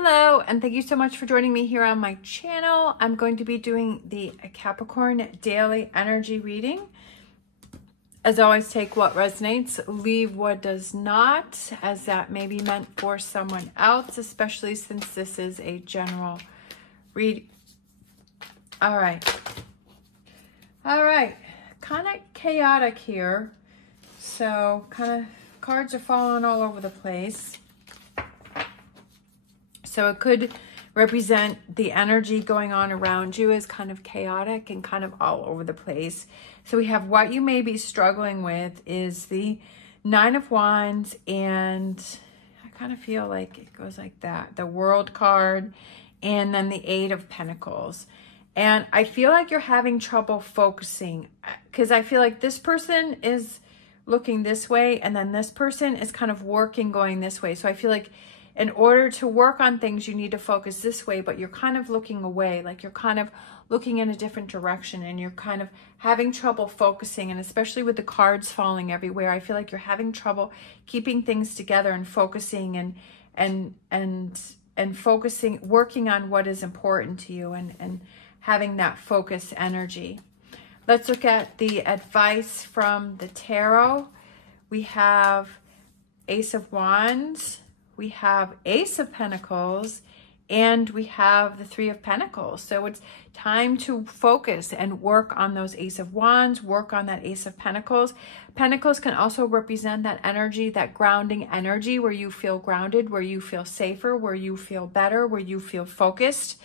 Hello, and thank you so much for joining me here on my channel. I'm going to be doing the Capricorn daily energy reading. As always, take what resonates, leave what does not, as that may be meant for someone else, especially since this is a general read. All right. Kind of chaotic here. So kind of cards are falling all over the place. So it could represent the energy going on around you is kind of chaotic and kind of all over the place. So we have what you may be struggling with is the Nine of Wands, and I kind of feel like it goes like that. The World card, and then the Eight of Pentacles. And I feel like you're having trouble focusing because I feel like this person is looking this way and then this person is kind of working going this way. So I feel like in order to work on things, you need to focus this way, but you're kind of looking away, like you're kind of looking in a different direction and you're kind of having trouble focusing. And especially with the cards falling everywhere, I feel like you're having trouble keeping things together and focusing and focusing, working on what is important to you and having that focus energy. Let's look at the advice from the tarot. We have Ace of Wands, we have Ace of Pentacles, and we have the Three of Pentacles. So it's time to focus and work on those Ace of Wands, work on that Ace of Pentacles. Pentacles can also represent that energy, that grounding energy where you feel grounded, where you feel safer, where you feel better, where you feel focused.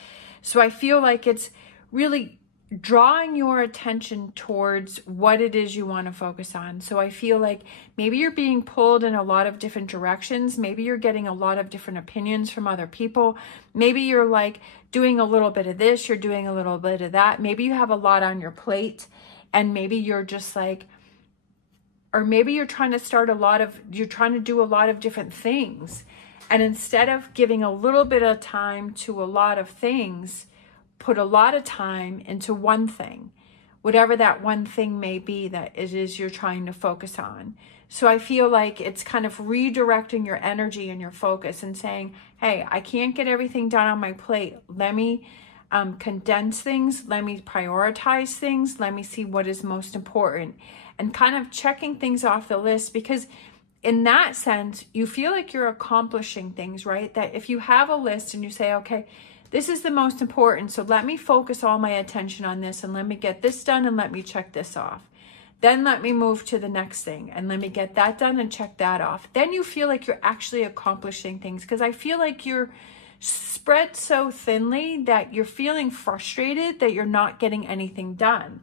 So I feel like it's really drawing your attention towards what it is you want to focus on. So I feel like maybe you're being pulled in a lot of different directions. Maybe you're getting a lot of different opinions from other people. Maybe you're like doing a little bit of this, you're doing a little bit of that. Maybe you have a lot on your plate and maybe you're just like, or maybe you're trying to do a lot of different things. And instead of giving a little bit of time to a lot of things, put a lot of time into one thing, whatever that one thing may be that it is you're trying to focus on. So I feel like it's kind of redirecting your energy and your focus and saying, hey, I can't get everything done on my plate. Let me condense things. Let me prioritize things. Let me see what is most important and kind of checking things off the list, because in that sense, you feel like you're accomplishing things, right? That if you have a list and you say, okay, this is the most important, so let me focus all my attention on this and let me get this done and let me check this off. Then let me move to the next thing and let me get that done and check that off. Then you feel like you're actually accomplishing things, because I feel like you're spread so thinly that you're feeling frustrated that you're not getting anything done.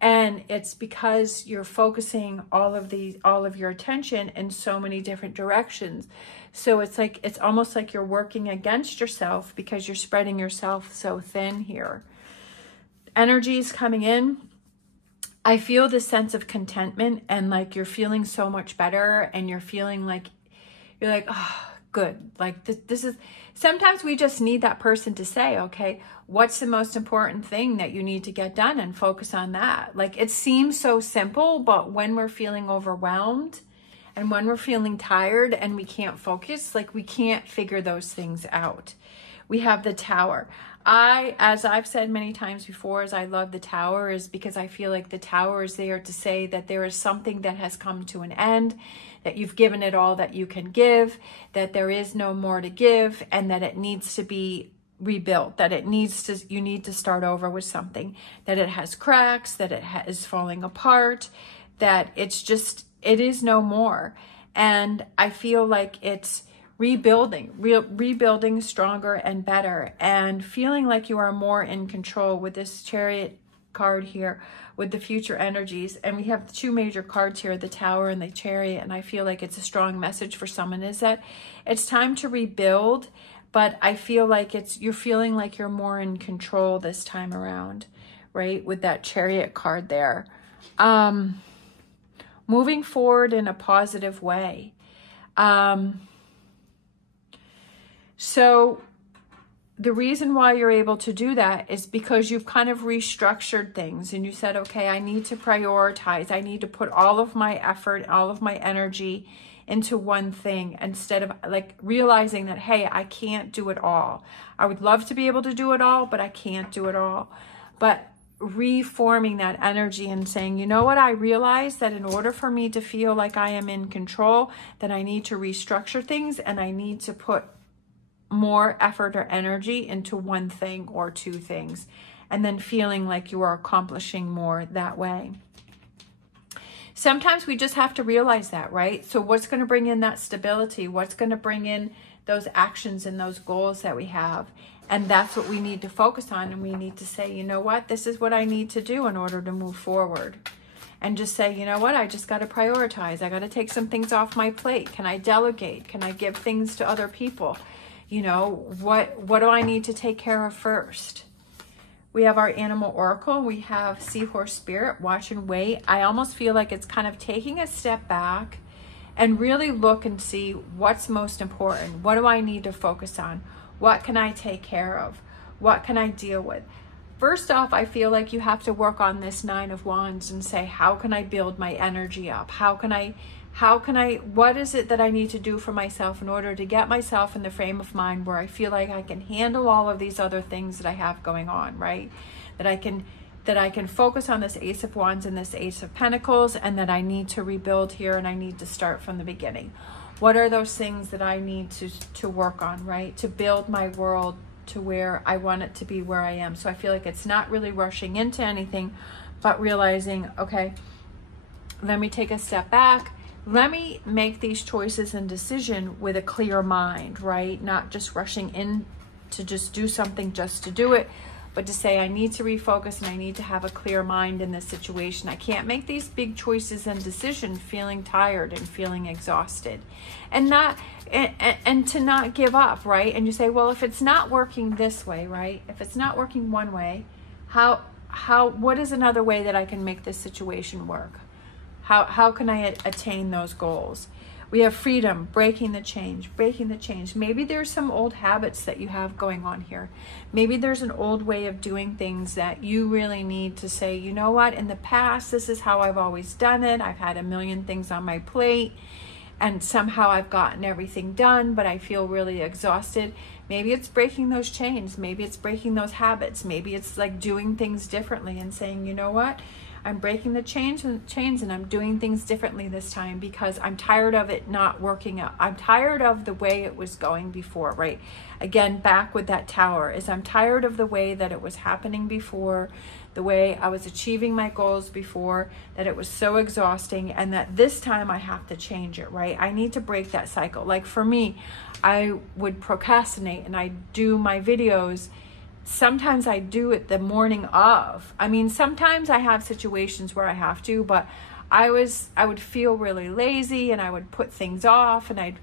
And it's because you're focusing all of your attention in so many different directions. So it's almost like you're working against yourself because you're spreading yourself so thin here. Energy is coming in. I feel this sense of contentment and like you're feeling so much better and you're feeling like, you're like, oh, good. Like this is, sometimes we just need that person to say, okay, what's the most important thing that you need to get done and focus on that. Like it seems so simple, but when we're feeling overwhelmed and when we're feeling tired and we can't focus, like we can't figure those things out. We have the Tower. As I've said many times before, as I love the Tower is because I feel like the Tower is there to say that there is something that has come to an end, that you've given it all that you can give, that there is no more to give, and that it needs to be rebuilt, that you need to start over with something, that it has cracks, that it is falling apart, that it is no more. And I feel like it's rebuilding stronger and better, and feeling like you are more in control with this Chariot card here with the future energies. And we have two major cards here, the Tower and the Chariot, and I feel like it's a strong message for someone is that it's time to rebuild, but I feel like you're feeling like you're more in control this time around, right? With that Chariot card there. Moving forward in a positive way. So the reason why you're able to do that is because you've kind of restructured things and you said, okay, I need to prioritize. I need to put all of my effort, all of my energy into one thing instead of like realizing that, hey, I can't do it all. I would love to be able to do it all, but I can't do it all. But reforming that energy and saying, you know what, I realize that in order for me to feel like I am in control, that I need to restructure things and I need to put more effort or energy into one thing or two things, and then feeling like you are accomplishing more that way. Sometimes we just have to realize that, right? So what's going to bring in that stability? What's going to bring in those actions and those goals that we have? And that's what we need to focus on. And we need to say, you know what, this is what I need to do in order to move forward. And just say, you know what, I just got to prioritize. I got to take some things off my plate. Can I delegate? Can I give things to other people? You know, what do I need to take care of first? We have our animal oracle. We have seahorse spirit, watch and wait. I almost feel like it's kind of taking a step back and really look and see what's most important. What do I need to focus on? What can I take care of? What can I deal with? First off, I feel like you have to work on this 9 of Wands and say, how can I build my energy up? What is it that I need to do for myself in order to get myself in the frame of mind where I feel like I can handle all of these other things that I have going on, right? That I can focus on this Ace of Wands and this Ace of Pentacles, and that I need to rebuild here and I need to start from the beginning. What are those things that I need to work on, right? To build my world to where I want it to be, where I am. So I feel like it's not really rushing into anything, but realizing, okay, let me take a step back. Let me make these choices and decision with a clear mind, right? Not just rushing in to just do something just to do it, but to say, I need to refocus and I need to have a clear mind in this situation. I can't make these big choices and decisions feeling tired and feeling exhausted, and to not give up, right? And you say, well, if it's not working this way, right? If it's not working one way, what is another way that I can make this situation work? How can I attain those goals? We have freedom, breaking the change. Maybe there's some old habits that you have going on here. Maybe there's an old way of doing things that you really need to say, you know what, in the past, this is how I've always done it. I've had a million things on my plate and somehow I've gotten everything done, but I feel really exhausted. Maybe it's breaking those chains. Maybe it's breaking those habits. Maybe it's like doing things differently and saying, you know what, I'm breaking the chains and I'm doing things differently this time because I'm tired of it not working out. I'm tired of the way it was going before, right? Again, back with that tower, is I'm tired of the way that it was happening before, the way I was achieving my goals before, that it was so exhausting, and that this time I have to change it, right? I need to break that cycle. Like for me, I would procrastinate and I do my videos. Sometimes I do it the morning of. I mean, sometimes I have situations where I have to, but I would feel really lazy and I would put things off and I'd,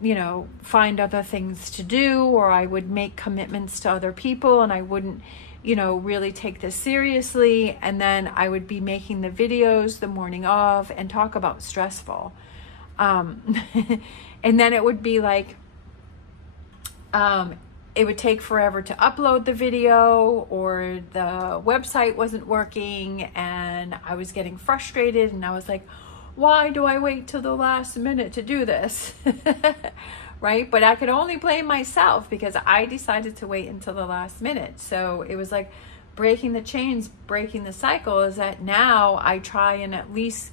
you know, find other things to do, or I would make commitments to other people and I wouldn't, you know, really take this seriously. And then I would be making the videos the morning of and talk about stressful. And then it would be like, it would take forever to upload the video, or the website wasn't working and I was getting frustrated and I was like, why do I wait till the last minute to do this? Right? But I could only blame myself because I decided to wait until the last minute. So it was like breaking the chains, breaking the cycle, is that now I try and at least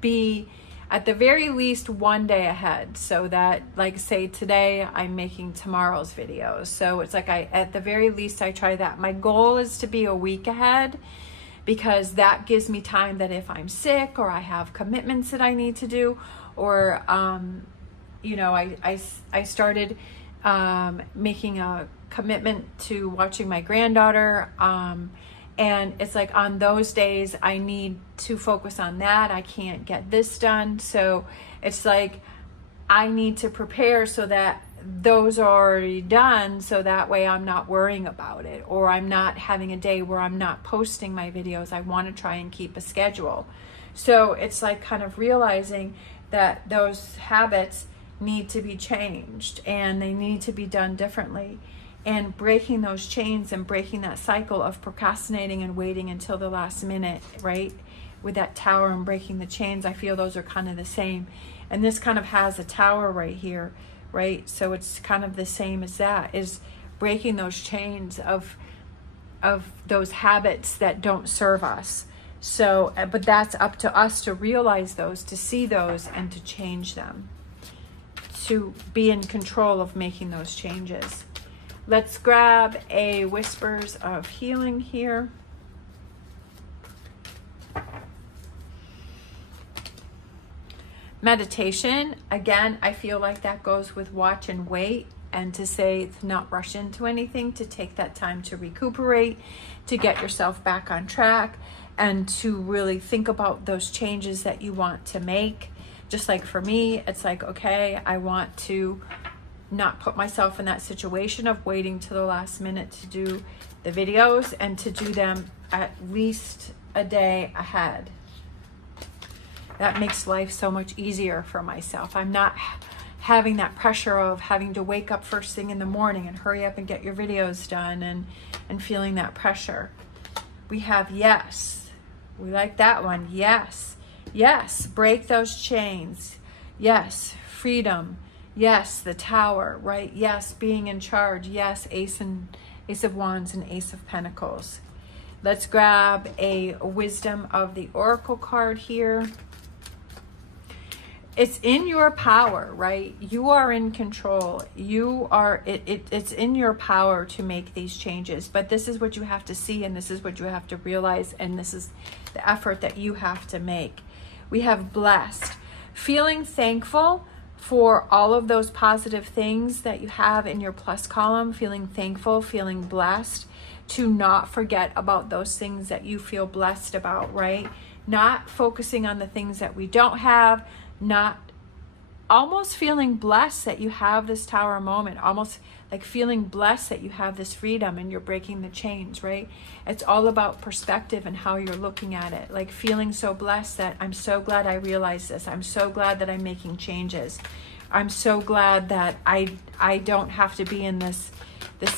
be at the very least one day ahead, so that, like, say today I'm making tomorrow's videos. So it's like at the very least I try that. My goal is to be a week ahead, because that gives me time that if I'm sick or I have commitments that I need to do, or you know, I started making a commitment to watching my granddaughter, and it's like on those days I need to focus on that. I can't get this done. So it's like I need to prepare so that those are already done, so that way I'm not worrying about it, or I'm not having a day where I'm not posting my videos. I want to try and keep a schedule. So it's like kind of realizing that those habits need to be changed and they need to be done differently, and breaking those chains and breaking that cycle of procrastinating and waiting until the last minute, right? with that tower and breaking the chains, I feel those are kind of the same. And this kind of has a tower right here, right? So it's kind of the same as that, is breaking those chains of those habits that don't serve us. So, but that's up to us to realize those, to see those, and to change them, to be in control of making those changes. Let's grab a Whispers of Healing here. Meditation, again, I feel like that goes with watch and wait, and to say to not rush into anything, to take that time to recuperate, to get yourself back on track, and to really think about those changes that you want to make. Just like for me, it's like, okay, I want to not put myself in that situation of waiting to the last minute to do the videos, and to do them at least a day ahead. That makes life so much easier for myself. I'm not having that pressure of having to wake up first thing in the morning and hurry up and get your videos done, and feeling that pressure. We have yes. We like that one. Yes. Yes. Break those chains. Yes. Freedom. Yes. The tower, right? Yes. Being in charge. Yes. Ace of Wands and Ace of Pentacles. Let's grab a Wisdom of the Oracle card here. It's in your power, right? You are in control. You are, it's in your power to make these changes, but this is what you have to see, and this is what you have to realize, and this is the effort that you have to make. We have blessed, feeling thankful for all of those positive things that you have in your plus column, feeling thankful, feeling blessed, to not forget about those things that you feel blessed about, right? Not focusing on the things that we don't have, not almost feeling blessed that you have this tower moment, almost like feeling blessed that you have this freedom and you're breaking the chains, right? It's all about perspective and how you're looking at it. Like feeling so blessed that I'm so glad I realized this. I'm so glad that I'm making changes. I'm so glad that I don't have to be in this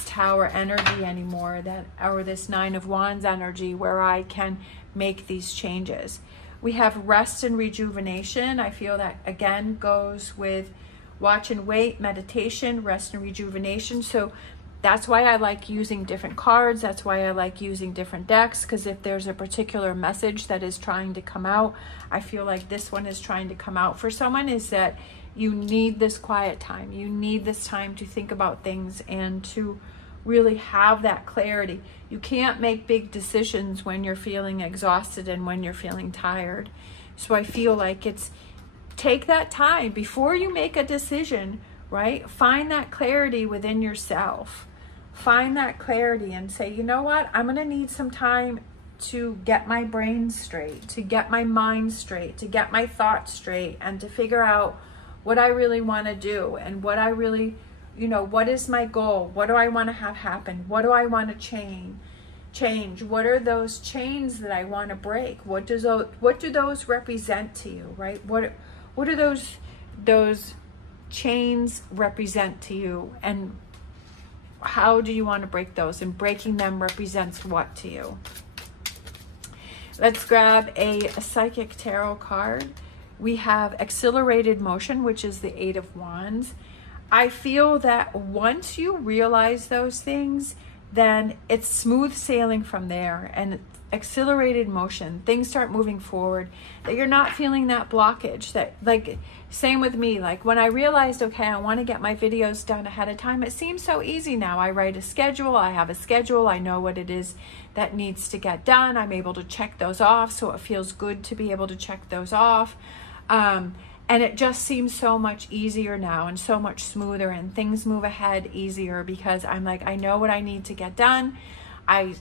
tower energy anymore, that, or this Nine of Wands energy, where I can make these changes. We have rest and rejuvenation. I feel that again goes with watch and wait, meditation, rest and rejuvenation. So that's why I like using different cards. That's why I like using different decks, because if there's a particular message that is trying to come out, I feel like this one is trying to come out for someone, is that you need this quiet time. You need this time to think about things and to really have that clarity. You can't make big decisions when you're feeling exhausted and when you're feeling tired. So I feel like it's, take that time before you make a decision, right? Find that clarity within yourself. Find that clarity and say, you know what? I'm going to need some time to get my brain straight, to get my mind straight, to get my thoughts straight, and to figure out what I really want to do, and what I really, you know, what is my goal? What do I want to have happen? What do I want to change? What are those chains that I want to break? What do those represent to you, right? What do those chains represent to you, and how do you want to break those? And breaking them represents what to you? Let's grab a Psychic Tarot card. We have Accelerated Motion, which is the Eight of Wands. I feel that once you realize those things, then it's smooth sailing from there, and accelerated motion. Things start moving forward, that you're not feeling that blockage. That, like, same with me, like when I realized, okay, I want to get my videos done ahead of time, it seems so easy now. I write a schedule, I have a schedule, I know what it is that needs to get done. I'm able to check those off, so it feels good to be able to check those off. And it just seems so much easier now, and so much smoother, and things move ahead easier because I'm like, I know what I need to get done. I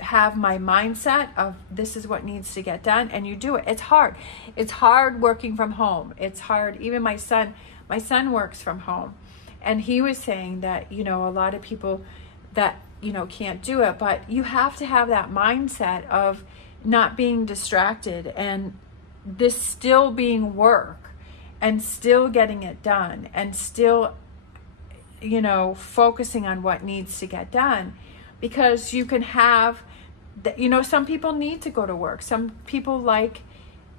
have my mindset of this is what needs to get done, and you do it. It's hard. It's hard working from home. It's hard. Even my son works from home, and he was saying that, you know, a lot of people that, you know, can't do it, but you have to have that mindset of not being distracted, and this still being work, and still getting it done, and still, you know, focusing on what needs to get done, because you can have you know, some people need to go to work. Some people like,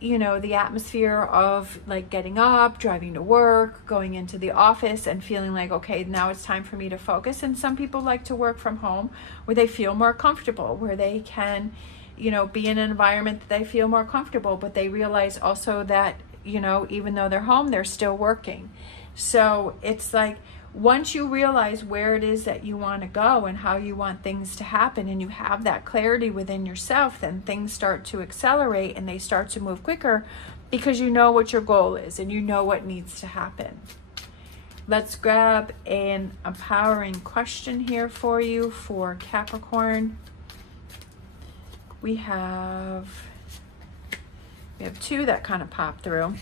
you know, the atmosphere of like getting up, driving to work, going into the office and feeling like, okay, now it's time for me to focus. And some people like to work from home where they feel more comfortable, where they can, you know, be in an environment that they feel more comfortable, but they realize also that, you know, even though they're home, they're still working. So it's like, once you realize where it is that you want to go and how you want things to happen, and you have that clarity within yourself, then things start to accelerate and they start to move quicker because you know what your goal is and you know what needs to happen. Let's grab an empowering question here for you for Capricorn. We have two that kind of pop through.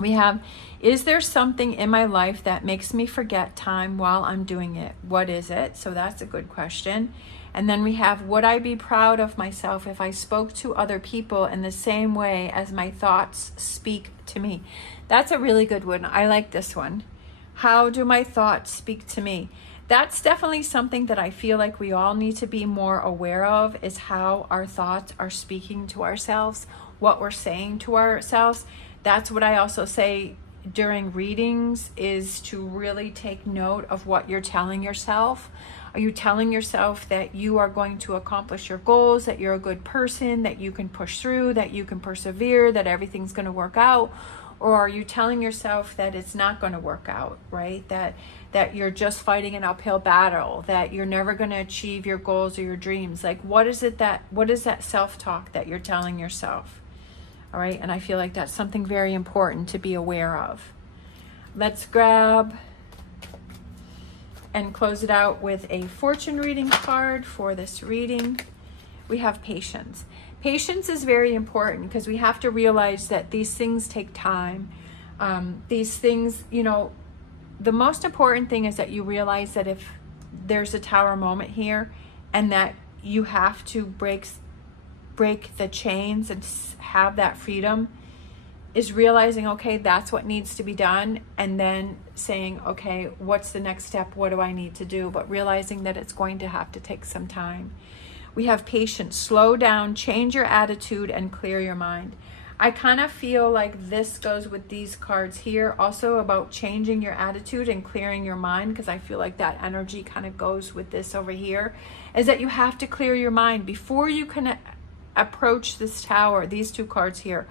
We have, is there something in my life that makes me forget time while I'm doing it? What is it? So that's a good question. And then we have, would I be proud of myself if I spoke to other people in the same way as my thoughts speak to me? That's a really good one. I like this one. How do my thoughts speak to me? That's definitely something that I feel like we all need to be more aware of, is how our thoughts are speaking to ourselves, what we're saying to ourselves. That's what I also say during readings, is to really take note of what you're telling yourself. Are you telling yourself that you are going to accomplish your goals, that you're a good person, that you can push through, that you can persevere, that everything's going to work out? Or are you telling yourself that it's not going to work out, right? That you're just fighting an uphill battle, that you're never going to achieve your goals or your dreams? Like, what is that self-talk that you're telling yourself? All right, and I feel like that's something very important to be aware of. Let's grab and close it out with a fortune reading card for this reading. We have patience. Patience is very important because we have to realize that these things take time. These things, you know, the most important thing is that you realize that if there's a tower moment here and that you have to break the chains and have that freedom, is realizing, okay, that's what needs to be done, and then saying, okay, what's the next step? What do I need to do? But realizing that it's going to have to take some time. We have patience. Slow down, change your attitude, and clear your mind. I kind of feel like this goes with these cards here, also about changing your attitude and clearing your mind, because I feel like that energy kind of goes with this over here, is that you have to clear your mind before you can approach this tower, these two cards here.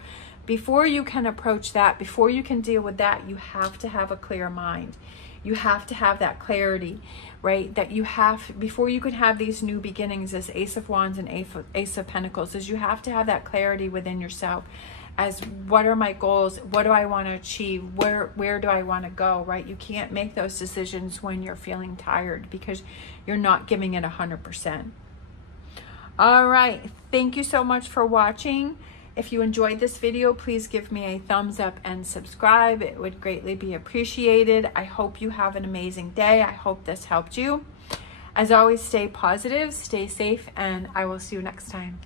Before you can approach that, before you can deal with that, you have to have a clear mind. You have to have that clarity, right? That you have, before you can have these new beginnings as Ace of Wands and Ace of Pentacles, is you have to have that clarity within yourself as, what are my goals? What do I want to achieve? Where do I want to go, right? You can't make those decisions when you're feeling tired because you're not giving it 100%. All right, thank you so much for watching. If you enjoyed this video, please give me a thumbs up and subscribe. It would greatly be appreciated. I hope you have an amazing day. I hope this helped you. As always, stay positive, stay safe, and I will see you next time.